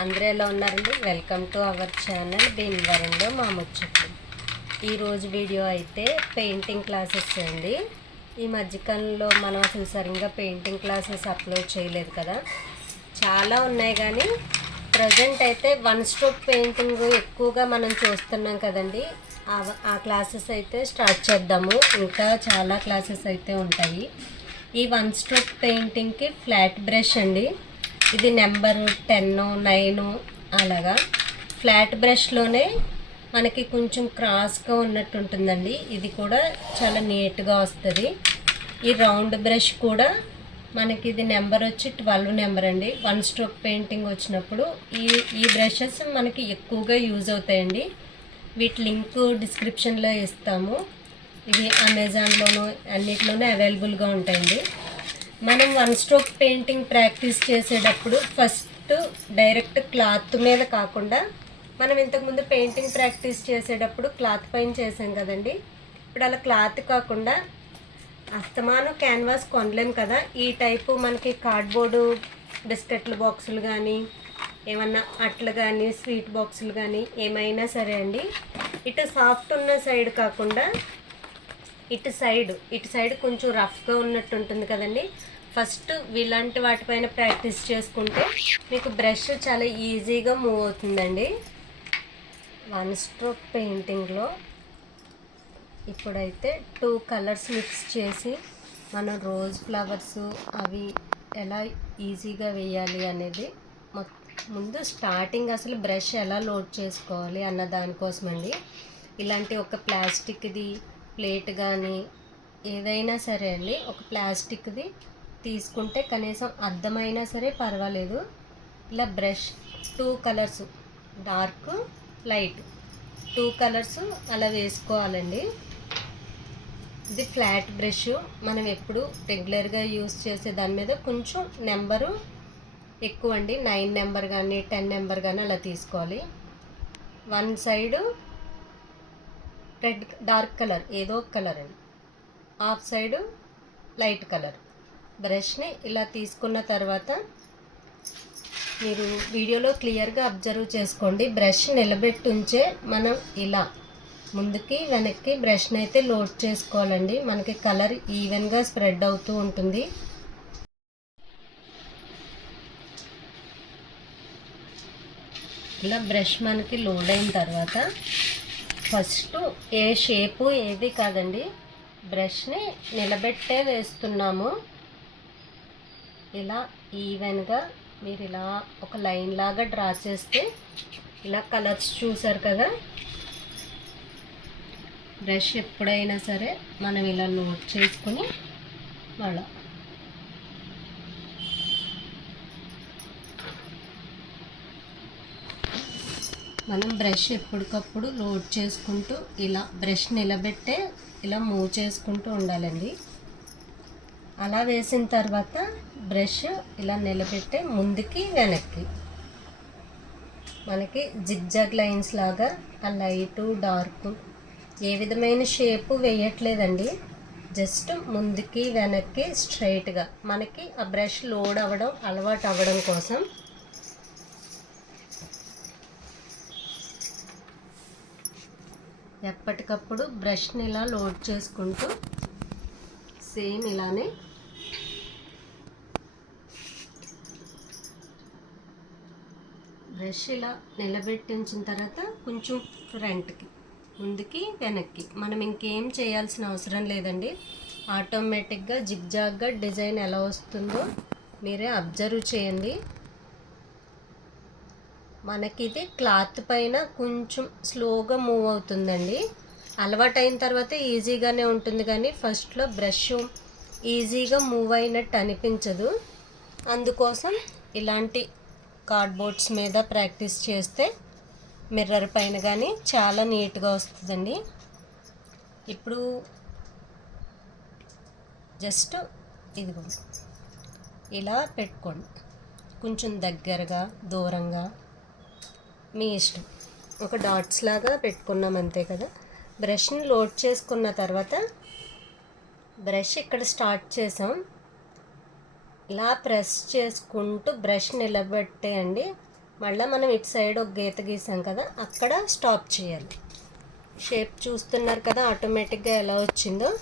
అందరూ ఎలా ఉన్నారండి? వెల్కమ్ టు అవర్ ఛానల్ భీమవరంలో మా ముచ్చట్లు. ఈరోజు వీడియో అయితే పెయింటింగ్ క్లాసెస్ అండి. ఈ మధ్యకాలంలో మనం అసలు సరిగ్గా పెయింటింగ్ క్లాసెస్ అప్లోడ్ చేయలేదు కదా. చాలా ఉన్నాయి కానీ ప్రజెంట్ అయితే వన్ స్ట్రోక్ పెయింటింగ్ ఎక్కువగా మనం చూస్తున్నాం కదండి. ఆ- ఆ క్లాసెస్ అయితే స్టార్ట్ చేద్దాము. ఇంకా చాలా క్లాసెస్ అయితే ఉంటాయి. ఈ వన్ స్ట్రోక్ పెయింటింగ్కి ఫ్లాట్ బ్రష్ అండి. ఇది నెంబరు టెన్ నైన్ అలాగా. ఫ్లాట్ బ్రష్లోనే మనకి కొంచెం క్రాస్గా ఉన్నట్టు ఉంటుందండి. ఇది కూడా చాలా నీట్గా వస్తుంది. ఈ రౌండ్ బ్రష్ కూడా మనకి ఇది నెంబర్ వచ్చి ట్వెల్వ్ నెంబర్ అండి. వన్ స్ట్రోక్ పెయింటింగ్ వచ్చినప్పుడు ఈ ఈ బ్రషెస్ మనకి ఎక్కువగా యూజ్ అవుతాయండి. వీటి లింక్ డిస్క్రిప్షన్లో ఇస్తాము. ఇవి అమెజాన్లోను అన్నిట్లోనూ అవైలబుల్గా ఉంటాయండి. మనం వన్ స్ట్రోక్ పెయింటింగ్ ప్రాక్టీస్ చేసేటప్పుడు ఫస్ట్ డైరెక్ట్ క్లాత్ మీద కాకుండా మనం ఇంతకుముందు పెయింటింగ్ ప్రాక్టీస్ చేసేటప్పుడు క్లాత్ పైన చేసాం కదండి. ఇప్పుడు అలా క్లాత్ కాకుండా అస్తమానం క్యాన్వాస్ కొనలేం కదా. ఈ టైపు మనకి కార్డ్బోర్డు బిస్కెట్లు బాక్సులు కానీ ఏమన్నా అట్లు కానీ స్వీట్ బాక్సులు కానీ ఏమైనా సరే అండి. ఇటు సాఫ్ట్ ఉన్న సైడ్ కాకుండా ఇటు సైడ్ ఇటు సైడ్ కొంచెం రఫ్గా ఉన్నట్టు ఉంటుంది కదండి. ఫస్ట్ ఇలాంటి వాటిపైన ప్రాక్టీస్ చేసుకుంటే మీకు బ్రష్ చాలా ఈజీగా మూవ్ అవుతుందండి. వన్ స్ట్రోక్ పెయింటింగ్లో ఇప్పుడైతే టూ కలర్స్ మిక్స్ చేసి మనం రోజ్ ఫ్లవర్స్ అవి ఎలా ఈజీగా వేయాలి అనేది మొత్తం ముందు స్టార్టింగ్ అసలు బ్రష్ ఎలా లోడ్ చేసుకోవాలి అన్న దానికోసమండి. ఇలాంటి ఒక ప్లాస్టిక్ది ప్లేట్ కానీ ఏదైనా సరే అండి ఒక ప్లాస్టిక్ది తీసుకుంటే కనీసం అర్థమైనా సరే పర్వాలేదు. ఇలా brush two colours dark light two colours అలా వేసుకోవాలండి. ఇది ఫ్లాట్ బ్రష్ మనం ఎప్పుడు రెగ్యులర్గా యూస్ చేసే దాని మీద కొంచెం నెంబరు ఎక్కువ అండి నైన్ నెంబర్ కానీ టెన్ నెంబర్ కానీ అలా తీసుకోవాలి. One side red dark colour ఏదో కలర్ అండి ఆఫ్ సైడు లైట్ కలర్. బ్రష్ని ఇలా తీసుకున్న తర్వాత మీరు వీడియోలో క్లియర్గా అబ్జర్వ్ చేసుకోండి. బ్రష్ నిలబెట్టి ఉంచే మనం ఇలా ముందుకి వెనక్కి బ్రష్ని అయితే లోడ్ చేసుకోవాలండి. మనకి కలర్ ఈవెన్గా స్ప్రెడ్ అవుతూ ఉంటుంది. ఇలా బ్రష్ మనకి లోడ్ అయిన తర్వాత ఫస్ట్ ఏ షేపు ఏది కాదండి. బ్రష్ని నిలబెట్టే వేస్తున్నాము. ఇలా ఈవెన్గా మీరు ఇలా ఒక లైన్ లాగా డ్రా చేస్తే ఇలా కలర్స్ చూసారు కదా. బ్రష్ ఎప్పుడైనా సరే మనం ఇలా నోట్ చేసుకుని మళ్ళీ మనం బ్రష్ ఎప్పటికప్పుడు లోడ్ చేసుకుంటూ ఇలా బ్రష్ నిలబెట్టే ఇలా మూవ్ చేసుకుంటూ ఉండాలండి. అలా వేసిన తర్వాత బ్రష్ ఇలా నిలబెట్టే ముందుకి వెనక్కి. మనకి జిగ్జాగ్ లైన్స్ లాగా ఆ లైటు డార్క్ ఏ విధమైన షేపు వేయట్లేదండి. జస్ట్ ముందుకి వెనక్కి స్ట్రైట్గా మనకి ఆ బ్రష్ లోడ్ అవ్వడం అలవాటు అవ్వడం కోసం ఎప్పటికప్పుడు బ్రష్ని ఇలా లోడ్ చేసుకుంటూ సేమ్ ఇలానే బ్రష్ ఇలా నిలబెట్టించిన తర్వాత కొంచెం ఫ్రంట్కి ముందుకి వెనక్కి. మనం ఇంకేం చేయాల్సిన అవసరం లేదండి. ఆటోమేటిక్గా జిగ్జాగ్గా డిజైన్ ఎలా వస్తుందో మీరే అబ్జర్వ్ చేయండి. మనకిది క్లాత్ పైన కొంచెం స్లోగా మూవ్ అవుతుందండి. అలవాటు అయిన తర్వాత ఈజీగానే ఉంటుంది కానీ ఫస్ట్లో బ్రష్ ఈజీగా మూవ్ అయినట్టు అనిపించదు. అందుకోసం ఇలాంటి కార్డ్బోర్డ్స్ మీద ప్రాక్టీస్ చేస్తే మిర్రర్ పైన కానీ చాలా నీట్గా వస్తుందండి. ఇప్పుడు జస్ట్ ఇదిగో ఇలా పెట్టుకోండి. కొంచెం దగ్గరగా దూరంగా మీ ఇష్టం. ఒక డాట్స్ లాగా పెట్టుకున్నాం అంతే కదా. బ్రష్ని లోడ్ చేసుకున్న తర్వాత బ్రష్ ఇక్కడ స్టార్ట్ చేసాం. ఇలా ప్రెస్ చేసుకుంటూ బ్రష్ నిలబెట్టేయండి. మళ్ళీ మనం ఇటు సైడ్ ఒక గీత గీసాం కదా అక్కడ స్టాప్ చేయాలి. షేప్ చూస్తున్నారు కదా ఆటోమేటిక్గా ఎలా వచ్చిందో.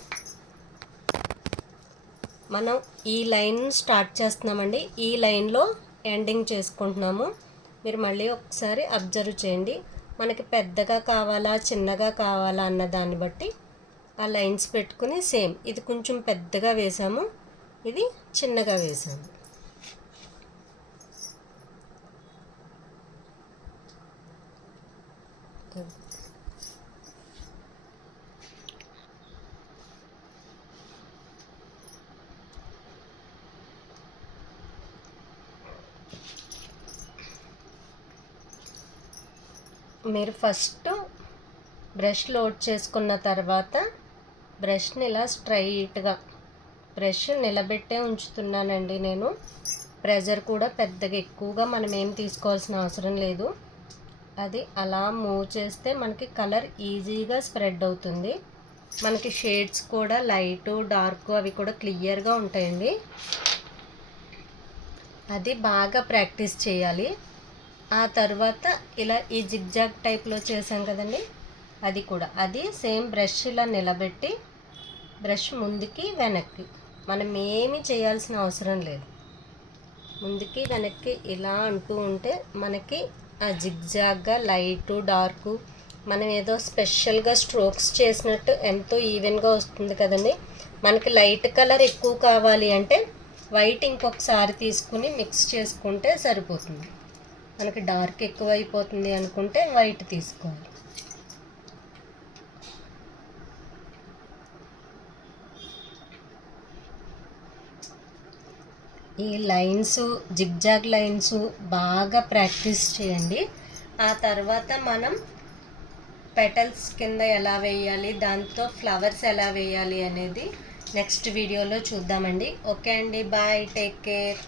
మనం ఈ లైన్ స్టార్ట్ చేస్తున్నామండి. ఈ లైన్లో ఎండింగ్ చేసుకుంటున్నాము. మీరు మళ్ళీ ఒకసారి అబ్జర్వ్ చేయండి. మనకి పెద్దగా కావాలా చిన్నగా కావాలా అన్న దాన్ని బట్టి ఆ లైన్స్ పెట్టుకుని సేమ్. ఇది కొంచెం పెద్దగా వేసాము. ఇది చిన్నగా వేసాము. మీరు ఫస్ట్ బ్రష్ లోడ్ చేసుకున్న తర్వాత బ్రష్ని ఇలా స్ట్రైట్గా బ్రష్ నిలబెట్టే ఉంచుతున్నానండి నేను. ప్రెజర్ కూడా పెద్దగా ఎక్కువగా మనం ఏం తీసుకోవాల్సిన అవసరం లేదు. అది అలా మూవ్ చేస్తే మనకి కలర్ ఈజీగా స్ప్రెడ్ అవుతుంది. మనకి షేడ్స్ కూడా లైటు డార్క్ అవి కూడా క్లియర్గా ఉంటాయండి. అది బాగా ప్రాక్టీస్ చేయాలి. ఆ తర్వాత ఇలా ఈ జిగ్జాగ్ టైప్లో చేసాం కదండి. అది కూడా. అది సేమ్ బ్రష్ ఇలా నిలబెట్టి బ్రష్ ముందుకి వెనక్కి. మనం ఏమీ చేయాల్సిన అవసరం లేదు. ముందుకి వెనక్కి ఇలా అంటూ ఉంటే మనకి ఆ జిగ్జాగ్గా లైటు డార్కు మనం ఏదో స్పెషల్గా స్ట్రోక్స్ చేసినట్టు ఎంతో ఈవెన్గా వస్తుంది కదండి. మనకి లైట్ కలర్ ఎక్కువ కావాలి అంటే వైట్ ఇంకొకసారి తీసుకుని మిక్స్ చేసుకుంటే సరిపోతుంది. మనకి డార్క్ ఎక్కువ అయిపోతుంది అనుకుంటే వైట్ తీసుకోవాలి. ఈ లైన్స్ జిగ్జాగ్ లైన్స్ బాగా ప్రాక్టీస్ చేయండి. ఆ తర్వాత మనం పెటల్స్ కింద ఎలా వేయాలి దాంతో ఫ్లవర్స్ ఎలా వేయాలి అనేది నెక్స్ట్ వీడియోలో చూద్దామండి. ఓకే అండి బాయ్ టేక్ కేర్.